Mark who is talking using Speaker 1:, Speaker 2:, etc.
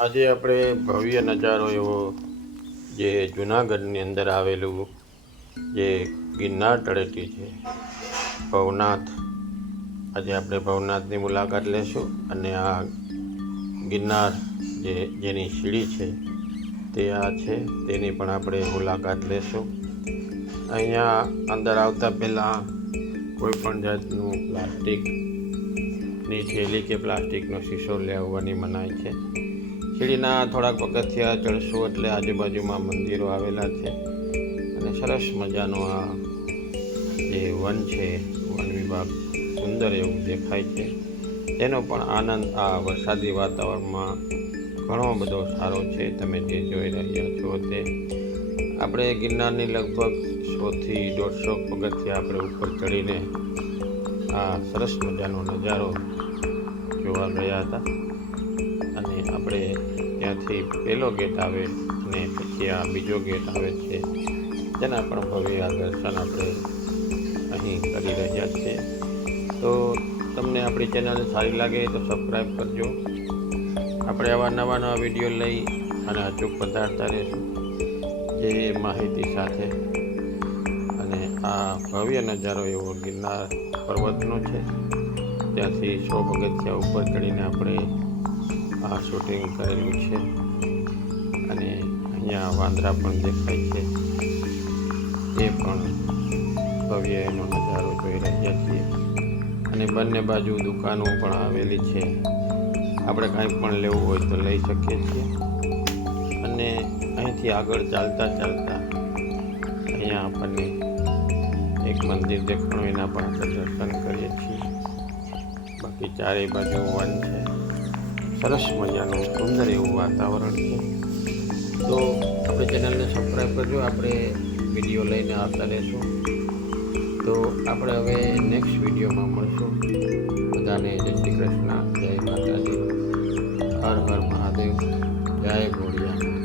Speaker 1: આજે આપણે ભવ્ય નજારો એવો જે જુનાગઢની અંદર આવેલું જે ગિરનાર તળેટી છે, ભવનાથ. આજે આપણે ભવનાથની મુલાકાત લેશું અને આ ગિરનાર જે જેની સીડી છે તે આ છે, તેની પણ આપણે મુલાકાત લેશું. અહીંયા અંદર આવતા પહેલાં કોઈ પણ જાતનું પ્લાસ્ટિકની થેલી કે પ્લાસ્ટિકનો શીશો લેવાની મનાય છે. સીડીના થોડાક પગથિયા ચડશું એટલે આજુબાજુમાં મંદિરો આવેલા છે. અને સરસ મજાનો આ જે વન છે, વન વિભાગ સુંદર એવું દેખાય છે. તેનો પણ આનંદ આ વરસાદી વાતાવરણમાં ઘણો બધો સારો છે. તમે જે જોઈ રહ્યા છો તે. આપણે ગિરનારની લગભગ સોથી દોઢસો પગથિયા આપણે ઉપર ચડીને આ સરસ મજાનો નજારો જોવા ગયા હતા. આપણે ત્યાંથી પહેલો ગેટ આવે અને પછી આ બીજો ગેટ આવે છે. તેના પણ ભવ્ય દર્શન આપણે અહીં કરી રહ્યા છીએ. તો તમને આપણી ચેનલ સારી લાગે તો સબસ્ક્રાઈબ કરજો. આપણે આવા નવા નવા વીડિયો લઈ અને અચૂક પધારતા રહીશું જે માહિતી સાથે અને આ ભવ્ય નજારો એવો ગિરનાર પર્વતનો છે. ત્યાંથી સો પગથિયા ઉપર ચડીને આપણે આ શૂટિંગ કરેલું છે. અને અહીંયા વાંદરા પણ દેખાય છે. એ પણ ભવ્ય એનો નજારો જોઈ રહ્યા છીએ. અને બંને બાજુ દુકાનો પણ આવેલી છે. આપણે કાંઈ પણ લેવું હોય તો લઈ શકીએ છીએ. અને અહીંથી આગળ ચાલતા ચાલતા અહીંયા આપણને એક મંદિર દેખાણું એના પણ દર્શન કરીએ છીએ. બાકી ચારેય બાજુ વન છે. સરસ મજાનું. સુંદર એવું વાતાવરણ છે. તો આપણે ચેનલને સબસ્ક્રાઈબ કરજો. આપણે વીડિયો લઈને આવતા રહેશું. તો આપણે હવે નેક્સ્ટ વિડીયોમાં મળશું. બધાને જય શ્રી કૃષ્ણ, જય માતાજી. હર હર મહાદેવ. જય ભોલે